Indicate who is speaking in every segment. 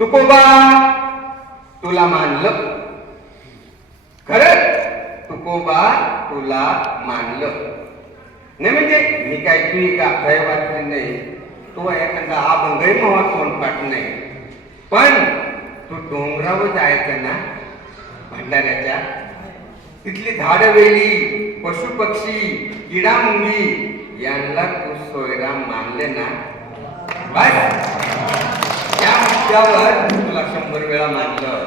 Speaker 1: तुकोबा तुला मानलं? खरंच तुकोबा तुला मानलं. नाही म्हणजे मी काय तुझी गाठाय वाचली नाही. तो एखादा अभंगही मवा तोंडपाठ नाही. पण तू डोंगरावर जायचं ना भंडाऱ्याच्या? तिथली झाडं वेली पशु पक्षी किडा मुंगी यांना तू सोयराम मानले ना? बस. त्या मुद्द्यावर तुला शंभर वेळा मानलं.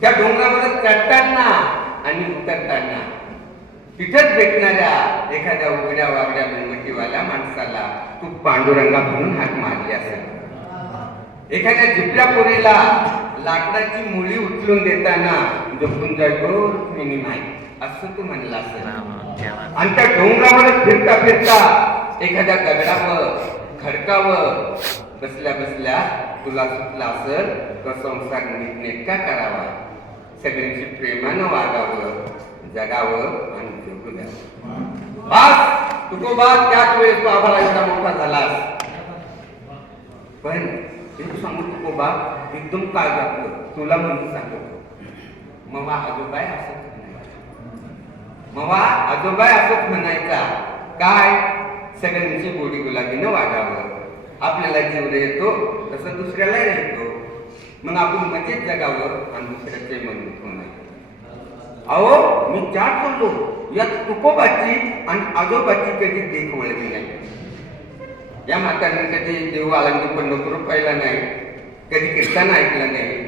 Speaker 1: त्या डोंगरावर चढताना आणि उतरताना तिथेच भेटणाऱ्या एखाद्या उघड्या वागड्या मेहनतीवाल्या माणसाला तू पांडुरंगा म्हणून हाक मारली असेल. एखाद्या झिपऱ्या पोरीला लाकडाची मुळी उचलून देताना जपून जायचो मी माहीत. असं तू म्हणला असेल. आणि त्या डोंगरावर फिरता फिरता एखाद्या दगडावर खडकावर बसल्या बसल्या तुला सुटला असेल तर संसार नीटनेटका करावा. सगळ्यांची प्रेमानं वागावं जगावं आणि जगू द्यावं बास! तुकोबा त्याच वेळेस तू आभाळा एवढा मोठा झालास. पण एक सांगू तुकोबा एकदम काय जातो तुला म्हणून सांगतो. मवा आजोबाय असं मवा आजोबाय असंच म्हणायचा. काय? सगळ्यांची गोडी गुलाबीनं वागावं. आपल्याला जेवढं येतो तसं दुसऱ्याला येतो मग आपण मजेत जगावं आणि दुसऱ्याचे मन अहो मी चार बोललो. यात तुकोबाची आणि आजोबाची कधी देख वळली नाही. या मातांनी कधी देव पंढरपूर पाहिला नाही कधी कीर्तन ऐकलं नाही.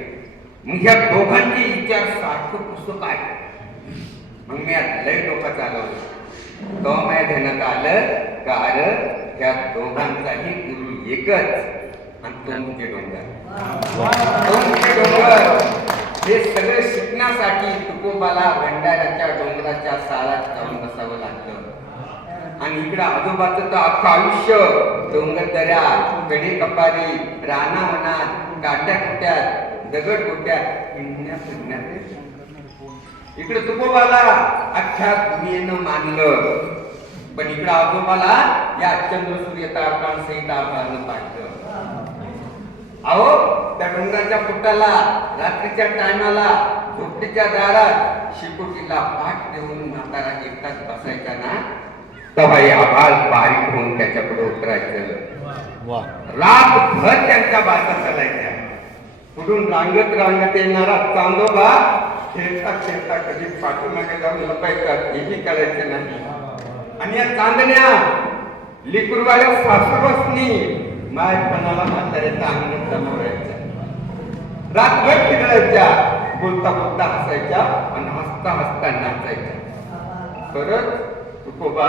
Speaker 1: मग या दोघांचे विचार सारखं पुस्तक आहे. मग मी लय डोकं चालवलं. तो माझ्या ध्यानात आलं का अरे त्या दोघांचाही एकच. आणि तो म्हणजे डोंगर. तो म्हणजे डोंगर. हे सगळं शिकण्यासाठी तुकोबाला भंडाऱ्याच्या डोंगराच्या साळात जाऊन बसावं लागलं आणि इकडं आजोबाचं तर अख्खं आयुष्य. डोंगर दऱ्या कडे कपारी राना वनात काट्या कुट्यात दगड गोट्यात हिंडण्या फिरण्यात इकडे तुकोबाला अख्ख्या दुनियेनं मानलं. पण इकडं आजोबाला या चंद्र सूर्य तारकां सहित आभारनं पाहिलं अहो त्या डोंगराच्या फुटाला रात्रीच्या टायमाला झोपडीच्या दारात शिकोटीला पाठ देऊन म्हातारा एकटाच बसायचा ना? तेव्हा आभाळ बारीक होऊन त्याच्यापुढे उतरायचं. रातभर त्यांच्या बाता चालायच्या. कुठून रांगत रांगत येणारा चांदोबा खेळता खेळता कधी पाठीमागे जाऊन लपायचा हेही करायचे नाही. आणि या चांदण्या लिकुरवाल्या सासूपासनी मायपणाला म्हाताऱ्याचा अंगण जमवायचा रातभर फिरायच्या बोलता बोलता हसायच्या आणि हसता हसता नाचायच्या परत तुकोबा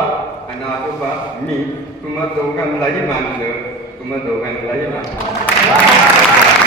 Speaker 1: आणि आजोबा मी तुम्हा दोघांनाही मानलं तुम्हा दोघांनाही मानलं.